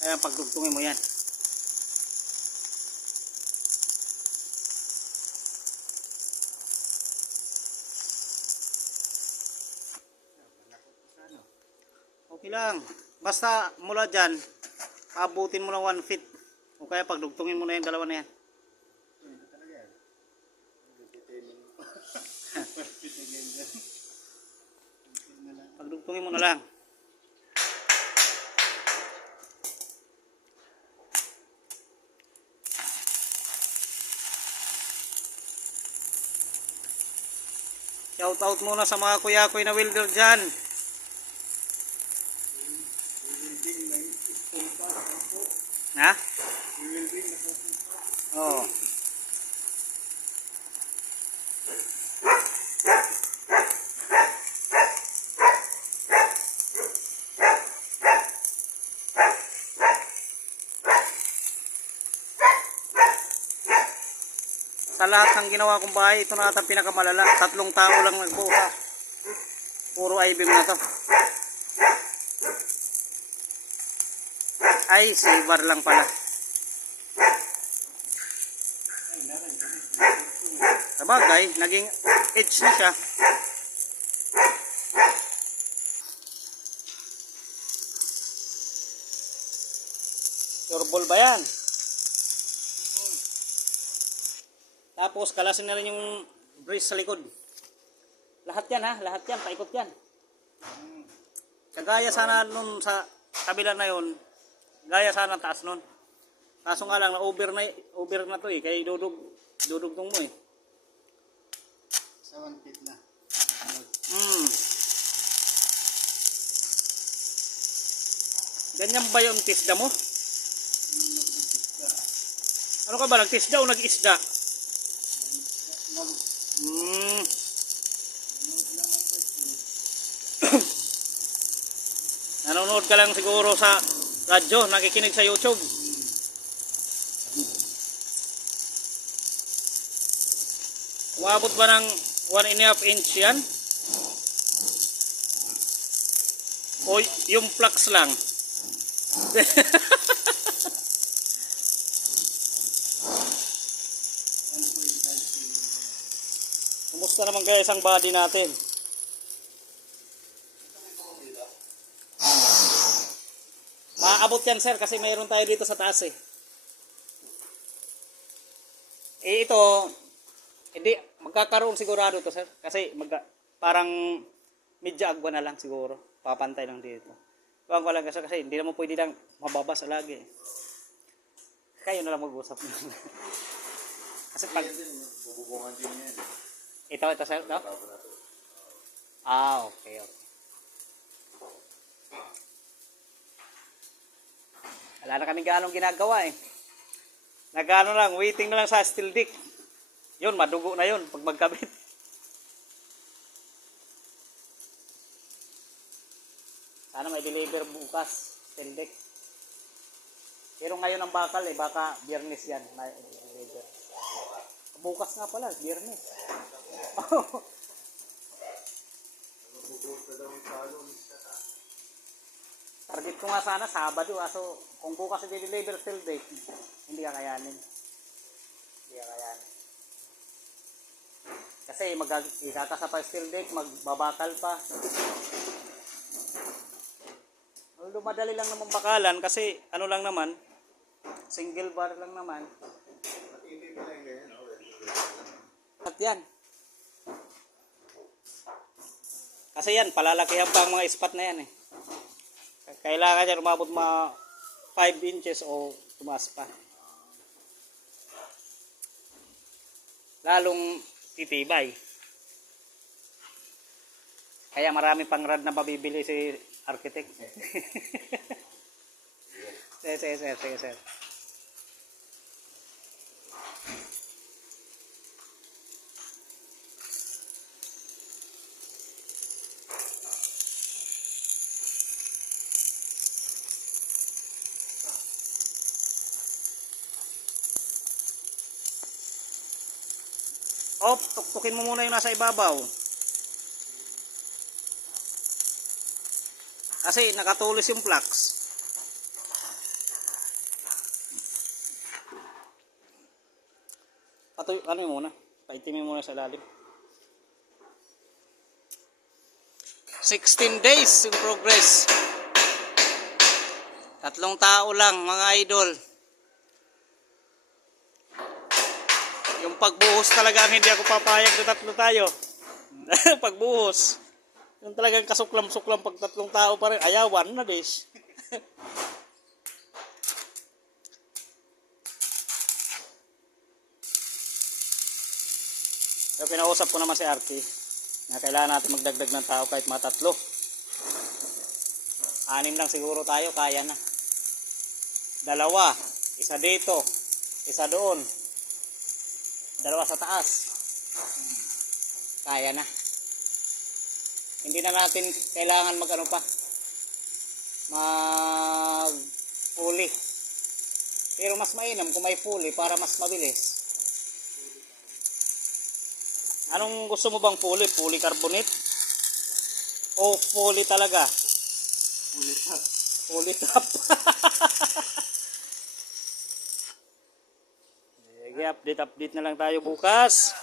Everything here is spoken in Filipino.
Kaya pagdugtungin mo yan. Okay lang. Basta mula dyan, abutin mo lang 1 feet. O kaya pagdugtungin mo na yung dalawa na yan. Pagdugtungin mo na lang. Shout out muna sa mga kuya-kuy na welder dyan. Ha? Oo. Sa lahat ng ginawa kong bahay, ito na ata pinakamalala. 3 tao lang nagbuo ha. Puro I-beam na to. Ay, silver lang pala. Sabagay, naging edge na siya. Turbol ba yan? Tapos kalasin na rin yung brace sa likod. Lahat yan ha, lahat yan, paikot yan. Kagaya sana nun sa kabila na yun, gaya sana taas nun. Kaso nga lang, over na to eh, kaya dudugtong mo eh. Sa 1 feet na. Ganyan ba yung tisda mo? Ano ka ba, nagtisda o nag-isda? Nanonood ka lang siguro sa radyo, nakikinig sa YouTube. Umabot ba ng 1.5 inch yan? O yung flux lang? Kumusta naman kaya isang body natin? Maabot yan sir kasi mayroon tayo dito sa taas eh. Eh ito, hindi, magkakaroon sigurado to sir. Kasi parang medya agwa na lang siguro. Papantay lang dito. Huwag ko lang kasi hindi naman pwede lang mababasa lagi. Kayo na lang mag-usap. Kasi pag... Bububungan din yan. Ito sir, no? Ah, okay. Wala na kaming ganong ginagawa eh. Nagano lang, waiting na lang sa steel dick. Yun, madugo na yun pag magkabit. Sana may deliver bukas, steel dick. Pero ngayon ang bakal eh, baka biyernes yan. May deliver. Bukas nga pala, biyernes. Target ko nga sana Sabado, so kung bukas i-deliver steel dick, hindi kakayanin. Kasi ikakasa pa steel dick, magbabakal pa. Madali lang naman bakalan kasi ano lang naman, single bar lang naman. At yan. Kasi yan, palalakihan pa ang mga ispat na yan eh. Kailangan niya umabot mga 5 inches o tumaas pa. Lalong titibay. Kaya marami pang rad na mabibili si architect. Sige, sir. Tuktukin mo muna yung nasa ibabaw. Kasi nakatulis yung flux. ano muna, paitimin muna sa lalim. 16 days in progress. 3 tao lang mga idol. Yung pagbuhos talaga ang hindi ako papayag na 3 tayo. Pagbuhos. Yung talagang kasuklam-suklam pag 3 tao pa rin. Ayawan na des. So, pinausap ko naman si Arky na kailangan natin magdagdag ng tao kahit mga 3. 6 lang siguro tayo, kaya na. 2, isa dito, isa doon, 2 sa taas. Kaya na. Hindi na natin kailangan mag-ano pa, mag-pulley. Pero mas mainam kung may pulley para mas mabilis. Anong gusto mo bang pulley? Pulley carbonate? O pulley talaga? Ulit ha. Pulley top. Sige, update na lang tayo bukas.